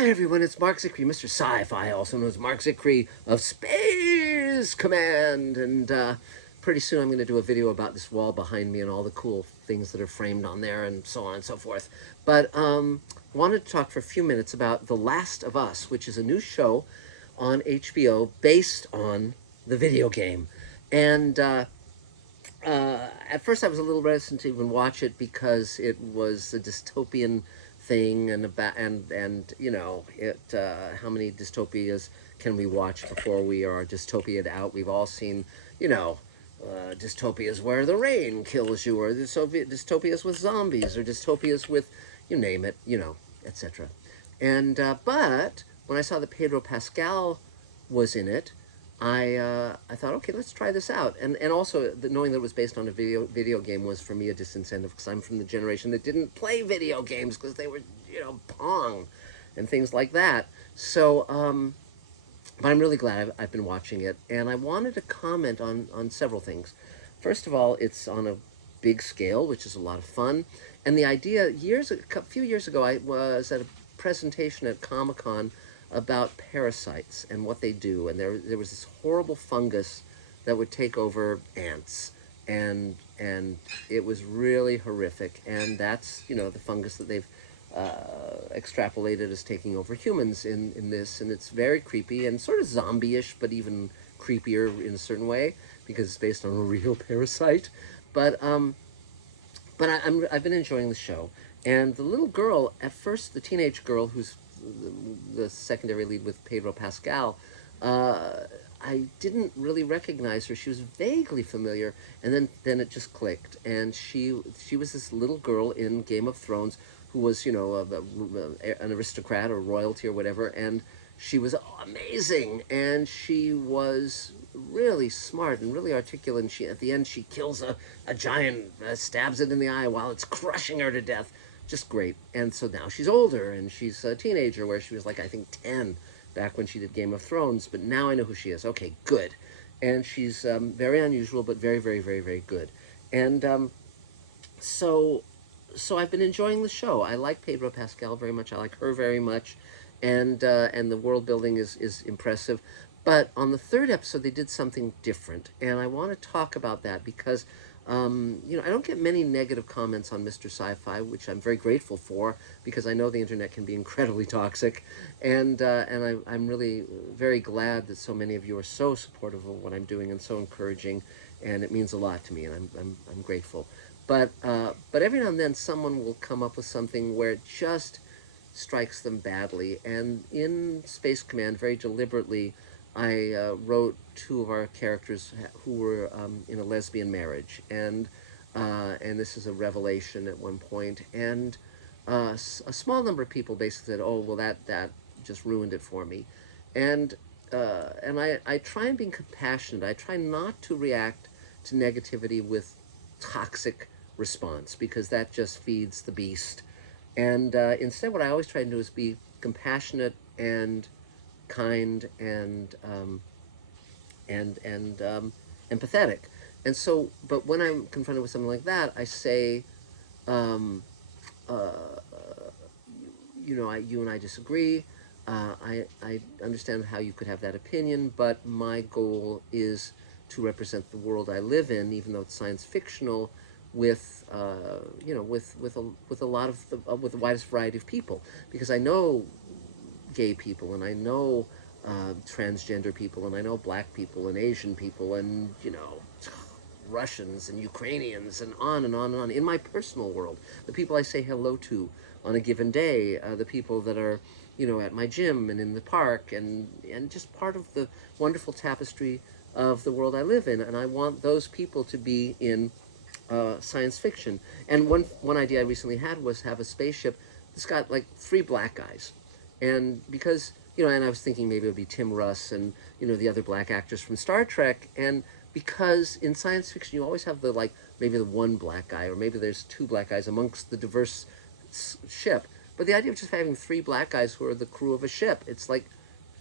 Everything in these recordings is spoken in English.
Hi everyone, it's Mark Zicree, Mr. Sci-Fi, also known as Mark Zicree of Space Command, and pretty soon I'm going to do a video about this wall behind me and all the cool things that are framed on there and so on and so forth. But I wanted to talk for a few minutes about The Last of Us, which is a new show on HBO based on the video game. And at first I was a little reticent to even watch it because it was a dystopian thing, and about and you know it. How many dystopias can we watch before we are dystopiaed out? We've all seen, you know, dystopias where the rain kills you, or dystopias with zombies, or dystopias with, you name it, you know, etc. And but when I saw that Pedro Pascal was in it, I thought, okay, let's try this out. And also, knowing that it was based on a video game was for me a disincentive, because I'm from the generation that didn't play video games because they were, you know, Pong and things like that. So, but I'm really glad I've been watching it, and I wanted to comment on several things. First of all, it's on a big scale, which is a lot of fun. And the idea, a few years ago, I was at a presentation at Comic-Con about parasites and what they do. And there was this horrible fungus that would take over ants. And it was really horrific. And that's, you know, the fungus that they've extrapolated as taking over humans in this. And it's very creepy and sort of zombie-ish, but even creepier in a certain way, because it's based on a real parasite. But I've been enjoying the show. And the little girl, at first, the teenage girl who's the secondary lead with Pedro Pascal, I didn't really recognize her. She was vaguely familiar, and then it just clicked. And she was this little girl in Game of Thrones who was, you know, an aristocrat or royalty or whatever, and she was amazing, and she was really smart and really articulate. And at the end, she kills a giant, stabs it in the eye while it's crushing her to death. Just great. And so now she's older, and she's a teenager, where she was like, I think 10 back when she did Game of Thrones, but now I know who she is. Okay, good. And she's very unusual, but very, very, very, very good. And so I've been enjoying the show. I like Pedro Pascal very much. I like her very much, and the world building is impressive. But on the third episode, they did something different, and I want to talk about that because, you know, I don't get many negative comments on Mr. Sci-Fi, which I'm very grateful for, because I know the internet can be incredibly toxic, and I'm really very glad that so many of you are so supportive of what I'm doing and so encouraging, and it means a lot to me, and I'm grateful. But every now and then, someone will come up with something where it just strikes them badly, and in Space Command, very deliberately, I wrote two of our characters who were in a lesbian marriage, and this is a revelation at one point, and a small number of people basically said, "Oh, well, that just ruined it for me," and I try and be compassionate. I try not to react to negativity with toxic response, because that just feeds the beast. And instead, what I always try to do is be compassionate and kind and empathetic. And so, but when I'm confronted with something like that, I say, um, uh, you know, you and I disagree. I understand how you could have that opinion, but my goal is to represent the world I live in, even though it's science fictional, with you know, with a lot of with the widest variety of people, because I know gay people, and I know transgender people, and I know black people and Asian people, and, you know, Russians and Ukrainians, and on and on and on. In my personal world, the people I say hello to on a given day, the people that are, you know, at my gym and in the park, and just part of the wonderful tapestry of the world I live in. And I want those people to be in science fiction. And one idea I recently had was have a spaceship that's got like 3 black guys, and because, you know, and I was thinking maybe it would be Tim Russ and, you know, the other black actors from Star Trek, and because in science fiction you always have the, like, maybe the one black guy, or maybe there's 2 black guys amongst the diverse ship. But the idea of just having 3 black guys who are the crew of a ship, it's like,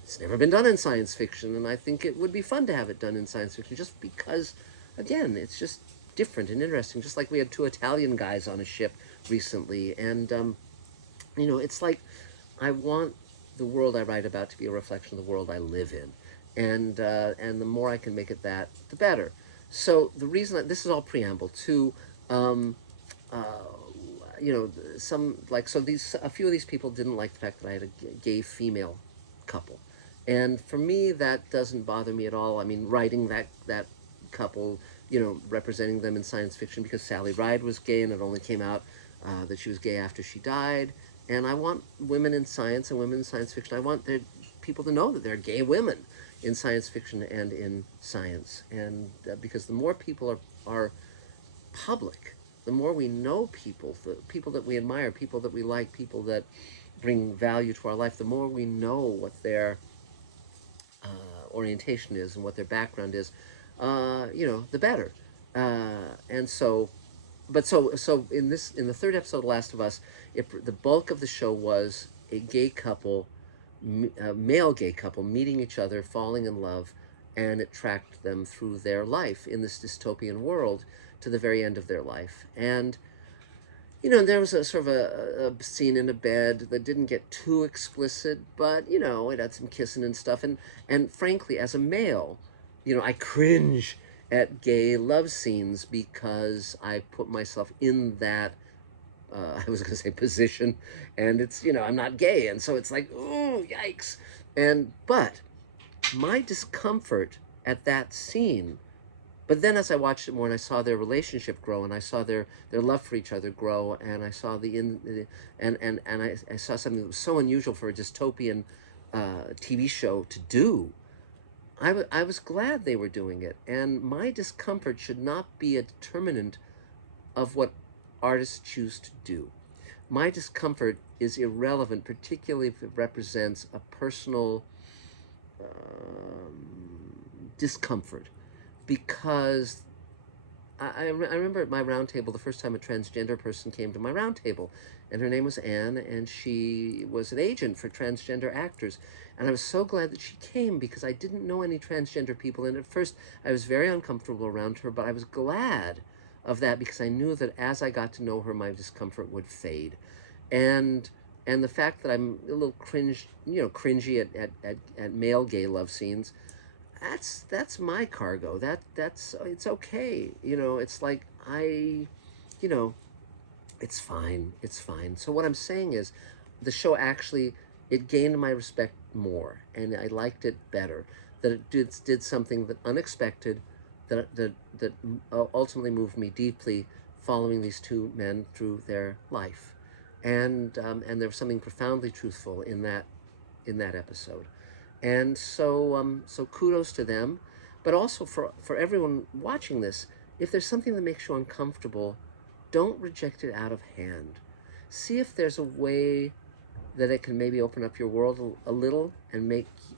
it's never been done in science fiction, and I think it would be fun to have it done in science fiction, just because, again, it's just different and interesting. Just like we had 2 Italian guys on a ship recently, and you know, it's like, I want the world I write about to be a reflection of the world I live in, and the more I can make it that, the better. So the reason this is all preamble to, um, uh, you know, some like so these a few of these people didn't like the fact that I had a gay female couple, and for me that doesn't bother me at all. I mean, writing that couple, you know, representing them in science fiction because Sally Ride was gay and it only came out that she was gay after she died. And I want women in science and women in science fiction. I want people to know that there are gay women in science fiction and in science, and because the more people are public, the more we know people, the people that we admire, people that we like, people that bring value to our life, the more we know what their orientation is and what their background is, you know, the better. And so, but so in the third episode of Last of Us, the bulk of the show was a gay couple, a male gay couple meeting each other, falling in love, and it tracked them through their life in this dystopian world to the very end of their life. And you know, there was a sort of a scene in a bed that didn't get too explicit, but you know, it had some kissing and stuff. And frankly, as a male, you know, I cringe at gay love scenes because I put myself in that. I was going to say position, and it's, you know, I'm not gay, and so it's like, oh, yikes. And but my discomfort at that scene, but then as I watched it more and I saw their relationship grow and I saw their love for each other grow, and I saw I saw something that was so unusual for a dystopian TV show to do, I was glad they were doing it. And my discomfort should not be a determinant of what artists choose to do. My discomfort is irrelevant, particularly if it represents a personal discomfort, because I remember at my round table the first time a transgender person came to my round table, and her name was Anne, and she was an agent for transgender actors. And I was so glad that she came because I didn't know any transgender people, and at first I was very uncomfortable around her, but I was glad of that because I knew that as I got to know her, my discomfort would fade. And and the fact that I'm a little cringy at male gay love scenes, that's my cargo. That's it's okay. You know, it's like you know, it's fine. It's fine. So what I'm saying is, the show actually, it gained my respect more, and I liked it better. That it did something that unexpected, that ultimately moved me deeply, following these two men through their life, and there was something profoundly truthful in that episode. And so so kudos to them, but also for everyone watching this, if there's something that makes you uncomfortable, don't reject it out of hand. See if there's a way that it can maybe open up your world a little and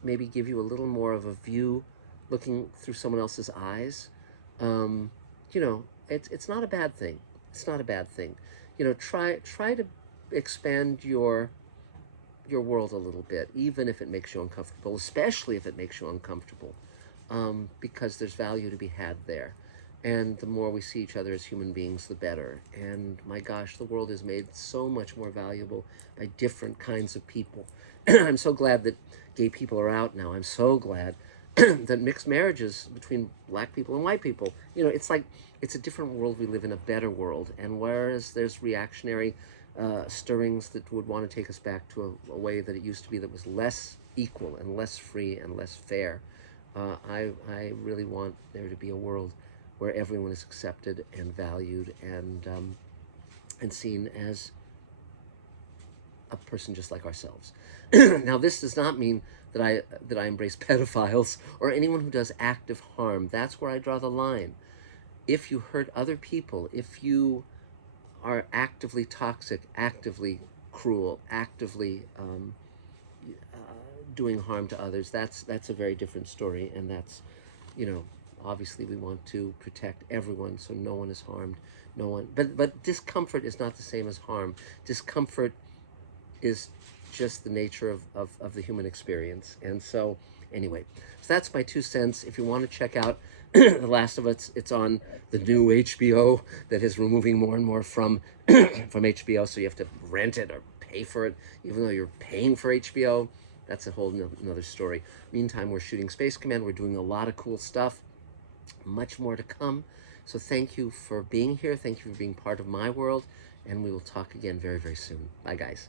maybe give you a little more of a view looking through someone else's eyes. You know, it's not a bad thing. It's not a bad thing. You know, try to expand your world a little bit, even if it makes you uncomfortable, especially if it makes you uncomfortable, because there's value to be had there. And the more we see each other as human beings, the better. And my gosh, the world is made so much more valuable by different kinds of people. I'm so glad that gay people are out now. I'm so glad that mixed marriages between black people and white people, you know, it's like, it's a different world. We live in a better world. And whereas there's reactionary stirrings that would want to take us back to a way that it used to be, that was less equal and less free and less fair, I really want there to be a world where everyone is accepted and valued and seen as a person just like ourselves. Now, this does not mean that I embrace pedophiles or anyone who does active harm. That's where I draw the line. If you hurt other people, if you are actively toxic, actively cruel, actively doing harm to others, that's a very different story, and that's, you know, obviously we want to protect everyone so no one is harmed, no one. But discomfort is not the same as harm. Discomfort is just the nature of the human experience. And so anyway, so that's my 2 cents. If you want to check out The Last of Us, it's on the new HBO that is removing more and more from from HBO, so you have to rent it or pay for it, even though you're paying for HBO. that's a whole another story. Meantime, we're shooting Space Command. We're doing a lot of cool stuff. Much more to come. So thank you for being here. Thank you for being part of my world. And we will talk again very, very soon. Bye, guys.